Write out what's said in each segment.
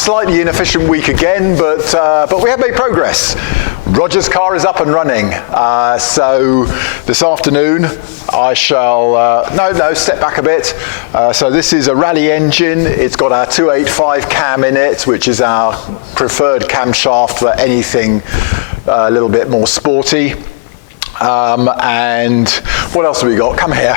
Slightly inefficient week again, but we have made progress. Roger's car is up and running. So this afternoon I shall, step back a bit. So this is a rally engine. It's got our 285 cam in it, which is our preferred camshaft for anything a little bit more sporty. And what else have we got? Come here.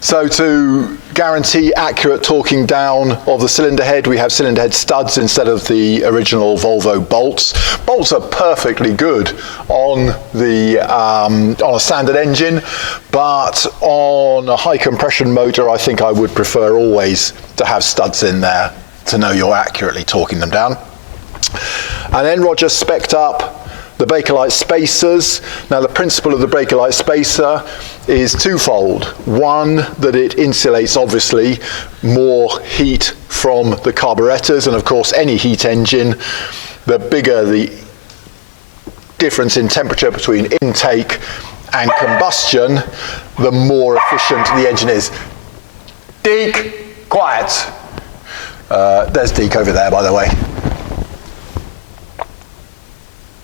So to guarantee accurate torquing down of the cylinder head, we have cylinder head studs instead of the original Volvo bolts. Bolts are perfectly good on a standard engine, but on a high compression motor, I think I would prefer always to have studs in there to know you're accurately torquing them down. And then Roger spec'd up the Bakelite spacers. Now the principle of the Bakelite spacer is twofold. One, that it insulates obviously more heat from the carburetors, and of course any heat engine, the bigger the difference in temperature between intake and combustion, the more efficient the engine is. Deke, quiet. There's Deke over there, by the way.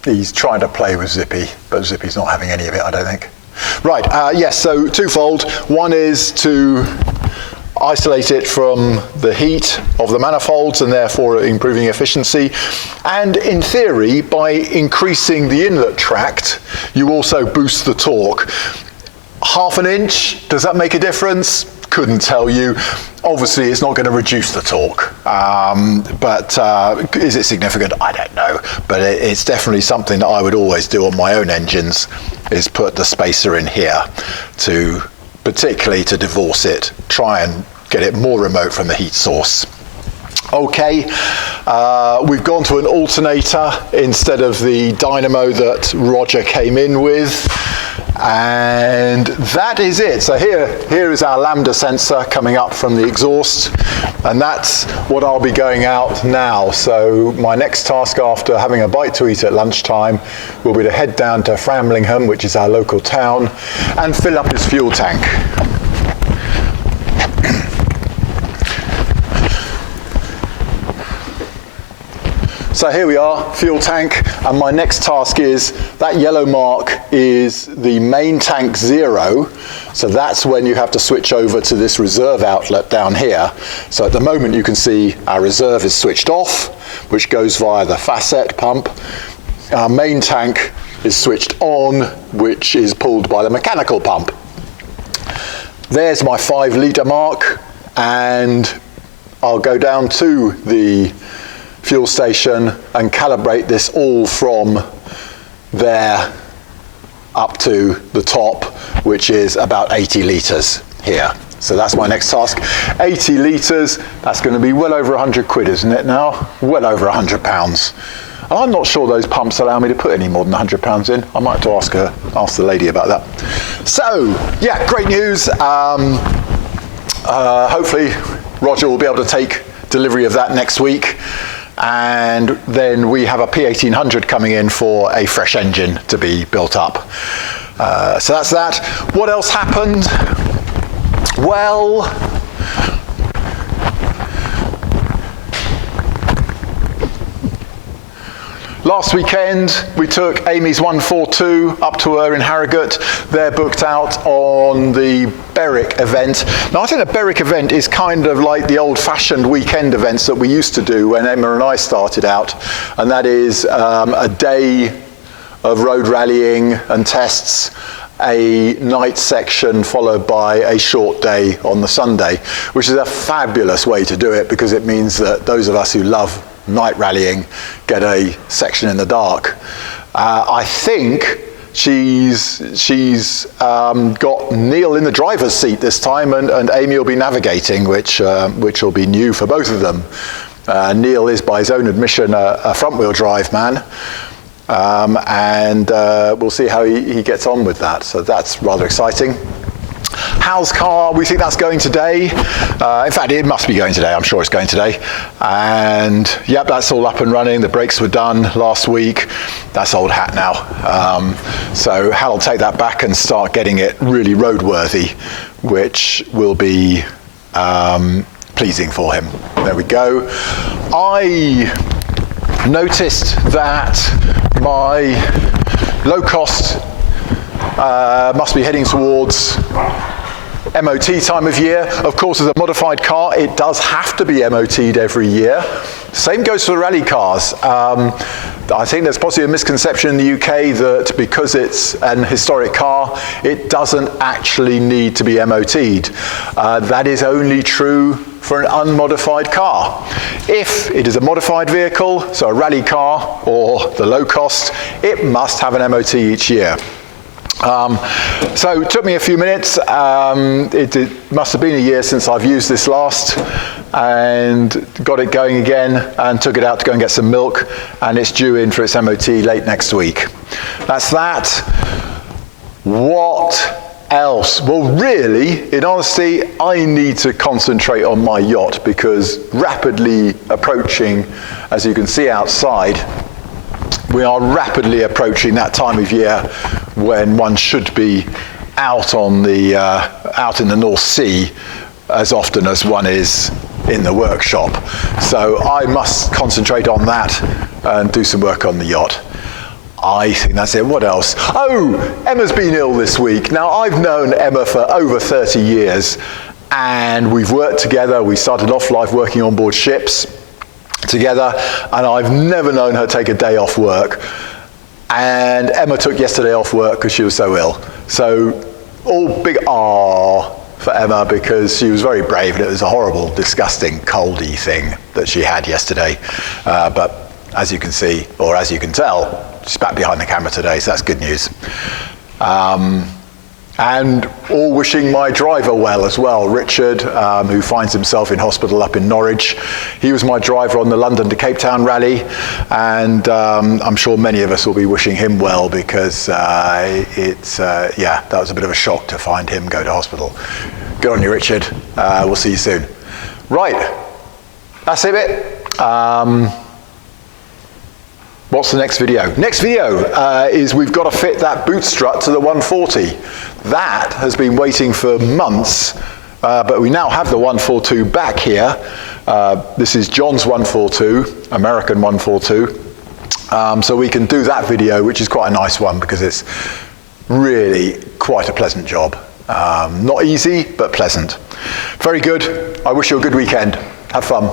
He's trying to play with Zippy, but Zippy's not having any of it, I don't think. Right, yes, so twofold. One is to isolate it from the heat of the manifolds and therefore improving efficiency. And in theory, by increasing the inlet tract, you also boost the torque. Half an inch, does that make a difference? Couldn't tell you. Obviously, it's not going to reduce the torque, but is it significant? I don't know. But it's definitely something that I would always do on my own engines, is put the spacer in here, particularly to divorce it, try and get it more remote from the heat source. Okay, we've gone to an alternator instead of the dynamo that Roger came in with. And that is it. So here is our lambda sensor coming up from the exhaust, and that's what I'll be going out now. So my next task after having a bite to eat at lunchtime will be to head down to Framlingham, which is our local town, and fill up his fuel tank. So here we are, fuel tank, and my next task is, that yellow mark is the main tank 0, so that's when you have to switch over to this reserve outlet down here. So at the moment you can see our reserve is switched off, which goes via the facet pump. Our main tank is switched on, which is pulled by the mechanical pump. There's my 5 litre mark, and I'll go down to the fuel station and calibrate this all from there up to the top, which is about 80 litres here. So that's my next task. 80 litres, that's going to be well over 100 quid, isn't it now? Well over 100 pounds. And I'm not sure those pumps allow me to put any more than 100 pounds in. I might have to ask the lady about that. So, yeah, great news. Hopefully Roger will be able to take delivery of that next week. And then we have a P1800 coming in for a fresh engine to be built up. So that's that. What else happened? Well, last weekend we took Amy's 142 up to her in Harrogate. They're booked out on the Berwick event. Now I think the Berwick event is kind of like the old-fashioned weekend events that we used to do when Emma and I started out, and that is a day of road rallying and tests, a night section followed by a short day on the Sunday, which is a fabulous way to do it because it means that those of us who love night rallying get a section in the dark. I think she's got Neil in the driver's seat this time, and Amy will be navigating, which will be new for both of them. Neil is, by his own admission, a front-wheel drive man, and we'll see how he gets on with that. So that's rather exciting. Hal's car, we think that's going today. In fact, it must be going today. I'm sure it's going today. And yep, that's all up and running. The brakes were done last week. That's old hat now. So Hal will take that back and start getting it really roadworthy, which will be pleasing for him. There we go. I noticed that my Locost must be heading towards MOT time of year. Of course, as a modified car, it does have to be MOT'd every year. Same goes for the rally cars. I think there's possibly a misconception in the UK that because it's an historic car, it doesn't actually need to be MOT'd. That is only true for an unmodified car. If it is a modified vehicle, so a rally car or the Locost, it must have an MOT each year. So it took me a few minutes. It must have been a year since I've used this last, and got it going again and took it out to go and get some milk, and it's due in for its MOT late next week. That's that. What else? Well, really, in honesty, I need to concentrate on my yacht, because rapidly approaching, as you can see outside, we are rapidly approaching that time of year when one should be out on the out in the North Sea as often as one is in the workshop. So I must concentrate on that and do some work on the yacht. I think that's it. What else? Oh, Emma's been ill this week. Now, I've known Emma for over 30 years, and we've worked together. We started off life working on board ships together, and I've never known her take a day off work. And Emma took yesterday off work because she was so ill. So all big ah for Emma, because she was very brave, and it was a horrible, disgusting, coldy thing that she had yesterday. But as you can see, or as you can tell, she's back behind the camera today, so that's good news. And all wishing my driver well as well, Richard, who finds himself in hospital up in Norwich. He was my driver on the London to Cape Town rally, and I'm sure many of us will be wishing him well, because yeah, that was a bit of a shock to find him go to hospital. Good on you, Richard. We'll see you soon. Right, that's it. What's the next video? Next video is we've got to fit that boot strut to the 140. That has been waiting for months, but we now have the 142 back here. This is John's 142, American 142. So we can do that video, which is quite a nice one, because it's really quite a pleasant job. Not easy, but pleasant. Very good. I wish you a good weekend. Have fun.